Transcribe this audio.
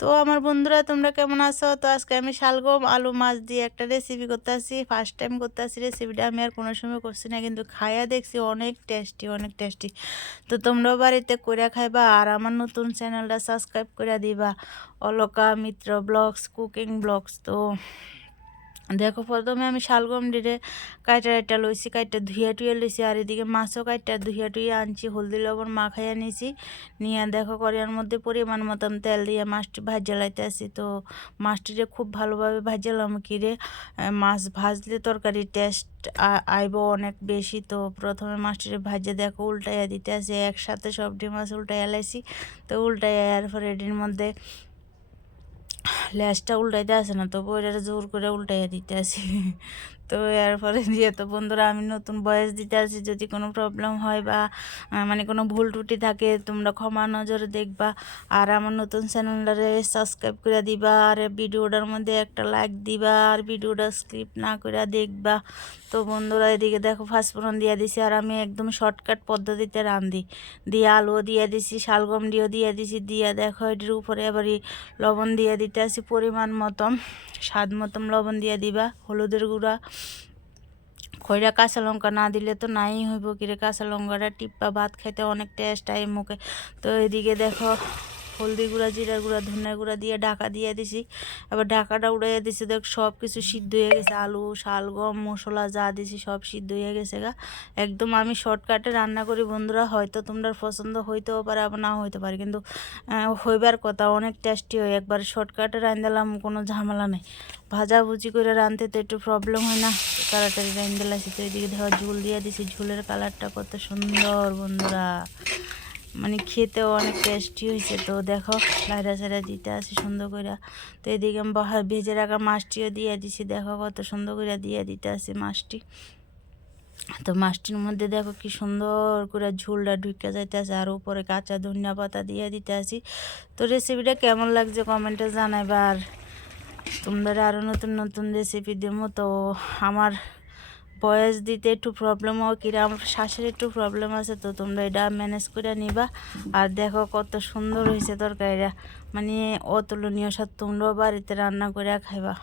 তো আমার বন্ধুরা তোমরা কেমন আছো? তো আজকে আমি শালগম আলু মাছ দিয়ে একটা রেসিপি করতেছি। ফার্স্ট টাইম করতেছি রেসিপিটা, আমি আর কোনো সময় করছি না, কিন্তু খাইয়া দেখছি অনেক টেস্টি, অনেক টেস্টি। তো তোমরাও বাড়িতে করে খাইবা, আর আমার নতুন চ্যানেলটা সাবস্ক্রাইব করে দিবা, অলকা মিত্র ব্লগস কুকিং ব্লগস। তো দেখো, প্রথমে আমি শালগম ডিরে কাইটা লইছি, কাইটা ধুইয়া টুইয়া লইছি, আর এদিকে মাছও কাইটা ধুইয়া টুইয়া আনছি, হলদি লবণ মাখাইয়া নিয়েছি। নিয়ে দেখো কড়াইয়ের মধ্যে পরিমাণ মতন তেল দিয়ে মাছটি ভাজা লাইতেছি। তো মাছটিরে খুব ভালোভাবে ভাজালাম, কিরে মাছ ভাজলে তরকারির টেস্ট আইব অনেক বেশি। তো প্রথমে মাছটিরে ভাজে দেখো উল্টাইয়া দিতে আছে, একসাথে সবটি মাছ উল্টাইয়া লাইছি। তো উল্টাইয়া পরে এটির মধ্যে ল্যাসটা উল্টাইতে আসে না, তবু এটা জোর করে উল্টাইয়া দিতে আসি। তো এরপরে দিয়ে তো বন্ধুরা আমি নতুন বয়স দিতে আসি, যদি কোনো প্রবলেম হয় বা মানে কোনো ভুল ত্রুটি থাকে তোমরা ক্ষমা নজরে দেখবা। আর আমার নতুন চ্যানেলটারে সাবস্ক্রাইব করে দিবা, আর ভিডিওটার মধ্যে একটা লাইক দিবা, আর ভিডিওটা স্কিপ না করে দেখবা। তো বন্ধুরা এদিকে দেখো ফাঁসফোড়ন দিয়ে দিছি, আর আমি একদম শর্টকাট পদ্ধতিতে রান্ধি। দিয়ে আলুও দিয়ে দিছি, শালগম দিয়েও দিয়ে দিছি, দিয়ে দেখো এটির উপরে এবারই লবণ দিয়ে দিতে আসি পরিমাণ মতন, স্বাদ মতন লবণ দিয়ে দিবা, হলুদের গুঁড়া, খইরা কাঁচা লঙ্কা না দিলে তো নাই হইব, কিরে কাঁচা লঙ্কাটা টিপ্পা ভাত খাইতে অনেক টেস্ট আই মুখে। তো এদিকে দেখো হলদি গুঁড়া, জিরার গুঁড়া, ধনের গুঁড়া দিয়ে ঢাকা দিয়ে দিছি। এবার ঢাকাটা উড়াইয়া দিছি, দেখ সব কিছু সিদ্ধ হয়ে গেছে, আলু শালগম মশলা যা দিছি সব সিদ্ধ হয়ে গেছে গা। একদম আমি শর্টকাটে রান্না করি বন্ধুরা, হয়তো তোমরা পছন্দ হইতেও পারে আবার নাও হইতে পারে, কিন্তু হইবার কথা অনেক টেস্টি হয়। একবার শর্টকাটে রান্ধালাম, কোনো ঝামেলা নেই। ভাজাভুজি করে রাঁধতে তো একটু প্রবলেম হয় না, তাড়াতাড়ি রাঁধতে লাগছে। তো এদিকে ধর ঝোল দিয়ে দিছি, ঝোলের কালারটা কত সুন্দর বন্ধুরা, মানে খেতেও অনেক টেস্টি হয়েছে। তো দেখো লাইরা সাইরা দিতে আসি সুন্দর করে। তো এদিকে আমি ভেজে রাখা মাছটিও দিয়ে দিছি, দেখো কত সুন্দর করে দিয়ে দিতে আসি মাছটি। তো মাছটির মধ্যে দেখো কি সুন্দর করে ঝোলটা ঢুকে যাইতেছে, আর উপরে কাঁচা ধনিয়া পাতা দিয়ে দিতে আসি। তো রেসিপিটা কেমন লাগছে কমেন্টে জানাইবা, আর তোমরা আরও নতুন নতুন রেসিপি দেবো। তো আমার বয়স দিতে একটু প্রবলেম হয়, কিরা আমার শ্বাসের একটু প্রবলেম আছে, তো তোমরা এটা ম্যানেজ করে নিবা। আর দেখো কত সুন্দর হয়েছে তরকারিটা, মানে অতুলনীয় স্বাদ, তোমরাও বাড়িতে রান্না করে খাইবা।